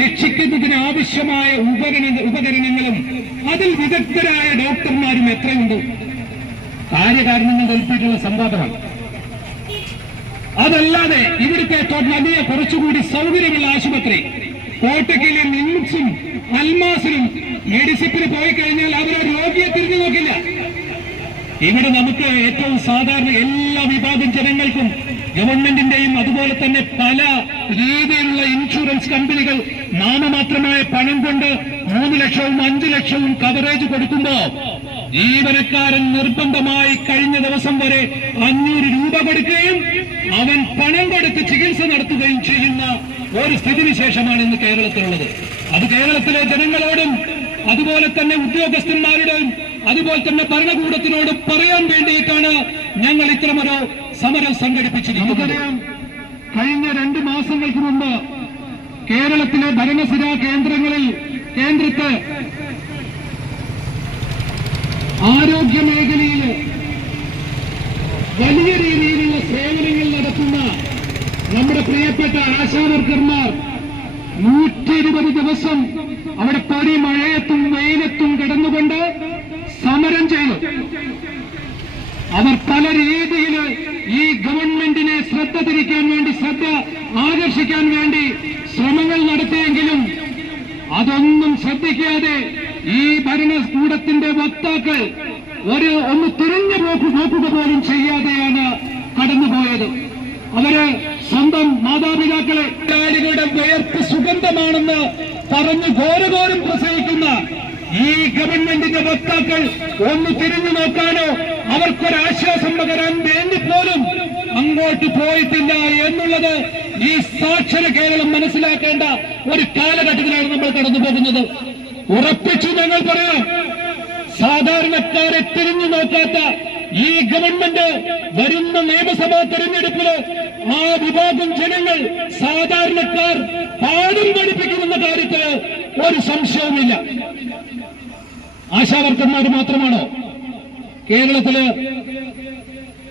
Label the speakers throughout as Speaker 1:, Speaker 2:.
Speaker 1: രക്ഷിക്കുന്നതിന് ആവശ്യമായ ഉപകരണ ഉപകരണങ്ങളും അതിൽ വിദഗ്ധരായ ഡോക്ടർമാരും എത്രയുണ്ട്? കാര്യകാരണങ്ങൾ നൽകിയിട്ടുള്ള സംവാദമാണ്. അതല്ലാതെ ഇവിടുത്തെ നദിയെ കുറച്ചുകൂടി സൗകര്യമുള്ള ആശുപത്രി കോട്ടക്കയിലെ നിംസും അൽമാസിനും മെഡിസിപ്പിന് പോയി കഴിഞ്ഞാൽ അവർ രോഗിയെ തിരിഞ്ഞു നോക്കില്ല. ഇവിടെ നമുക്ക് ഏറ്റവും സാധാരണ എല്ലാ വിഭാഗം ജനങ്ങൾക്കും ഗവൺമെന്റിന്റെയും അതുപോലെ തന്നെ പല രീതിയിലുള്ള ഇൻഷുറൻസ് കമ്പനികൾ നാമമാത്രമായ പണം കൊണ്ട് മൂന്ന് ലക്ഷവും അഞ്ചു ലക്ഷവും കവറേജ് കൊടുക്കുമ്പോ ജീവനക്കാരൻ നിർബന്ധമായി കഴിഞ്ഞ ദിവസം വരെ അഞ്ഞൂറ് രൂപ കൊടുക്കുകയും അവൻ പണം കൊടുത്ത് ചികിത്സ നടത്തുകയും ചെയ്യുന്ന ഒരു സ്ഥിതിവിശേഷമാണ് ഇന്ന് കേരളത്തിലുള്ളത്. അത് കേരളത്തിലെ ജനങ്ങളോടും അതുപോലെ തന്നെ ഉദ്യോഗസ്ഥന്മാരുടെയും അതുപോലെ തന്നെ ഭരണകൂടത്തിനോട് പറയാൻ വേണ്ടിയിട്ടാണ് ഞങ്ങൾ ഇത്തരമൊരു സമരം സംഘടിപ്പിച്ചിരിക്കുന്നത് കഴിഞ്ഞ രണ്ട് മാസങ്ങൾക്ക് മുമ്പ് കേരളത്തിലെ ഭരണസിരാ കേന്ദ്രങ്ങളിൽ കേന്ദ്രത്ത് ആരോഗ്യ മേഖലയിൽ വലിയ രീതിയിലുള്ള സേവനങ്ങൾ നടത്തുന്ന നമ്മുടെ പ്രിയപ്പെട്ട ആശാവർക്കർമാർ നൂറ്റി ഇരുപത് ദിവസം അവിടെ പടി മഴയത്തും വെയിലത്തും കിടന്നുകൊണ്ട് സമരം ചെയ്തു. അവർ പല രീതിയിൽ ഈ ഗവൺമെന്റിനെ ശ്രദ്ധ തിരിക്കാൻ വേണ്ടി ശ്രദ്ധ ആകർഷിക്കാൻ വേണ്ടി ശ്രമങ്ങൾ നടത്തിയെങ്കിലും അതൊന്നും ശ്രദ്ധിക്കാതെ ഈ ഭരണകൂടത്തിന്റെ വക്താക്കൾ ഒരു ഒന്ന് തിരിഞ്ഞു നോക്കുക പോലും ചെയ്യാതെയാണ് കടന്നുപോയത്. അവർ സ്വന്തം മാതാപിതാക്കളെ കാര്യങ്ങളുടെ വിയർപ്പ് സുഗന്ധമാണെന്ന് പറഞ്ഞു ഘോരഘോരം പ്രസവിക്കുന്ന ഈ ഗവൺമെന്റിന്റെ വക്താക്കൾ ഒന്ന് തിരിഞ്ഞു നോക്കാനോ അവർക്കൊരാശ്വാസം പകരാൻ വേണ്ടി പോലും അങ്ങോട്ട് പോയിട്ടില്ല എന്നുള്ളത് ഈ സാക്ഷര കേരളം മനസ്സിലാക്കേണ്ട ഒരു കാലഘട്ടത്തിലാണ് നമ്മൾ കടന്നു പോകുന്നത്. ഉറപ്പിച്ചു ഞങ്ങൾ പറയാം സാധാരണക്കാരെ തിരിഞ്ഞു നോക്കാത്ത ഈ ഗവൺമെന്റ് വരുന്ന നിയമസഭാ തെരഞ്ഞെടുപ്പിൽ ആ വിഭാഗം ജനങ്ങൾ സാധാരണക്കാർ പാടും പഠിപ്പിക്കുമെന്ന കാര്യത്തിൽ ഒരു സംശയവുമില്ല. ആശാവർക്കന്മാർ മാത്രമാണോ
Speaker 2: കേരളത്തിൽ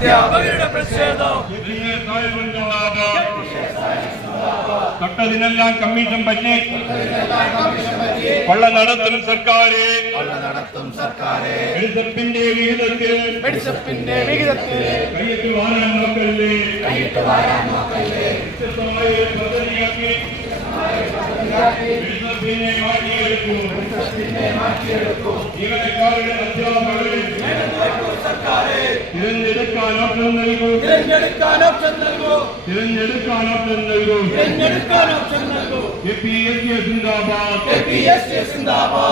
Speaker 3: അധ്യാപകരുടെ പ്രതിഷേധം. തൊട്ടതിനെല്ലാം കമ്മീഷൻ പറ്റി. കൊള്ള
Speaker 2: നടത്തും സർക്കാരെ.
Speaker 3: എഴുത്തപ്പിന്റെ വിഹിതത്തിൽ.
Speaker 2: മെഡിസപ്പിന്റെ വിഹിതത്തിൽ.
Speaker 3: കയ്യിട്ട് വാരാൻ നോക്കല്ലേ വ്യത്യസ്തമായ ഒരു പദ്ധതിയാക്കി. എഴുത്തപ്പിനെ മാറ്റിയെടുക്കൂ. ജീവനക്കാരുടെ അധ്യാപകരെ തിരഞ്ഞെടുക്കാൻ ഓപ്ഷൻ നൽകൂ.
Speaker 2: തിരഞ്ഞെടുക്കാൻ ഓപ്ഷൻ നൽകൂ.
Speaker 3: തിരഞ്ഞെടുക്കാൻ ഓപ്ഷൻ നൽകൂ.
Speaker 2: തിരഞ്ഞെടുക്കാൻ ഓപ്ഷൻ നൽകൂ.
Speaker 3: എ പി എസ് സിന്ദാബാദ്.
Speaker 2: പി എസ് സിന്ദാബാദ്.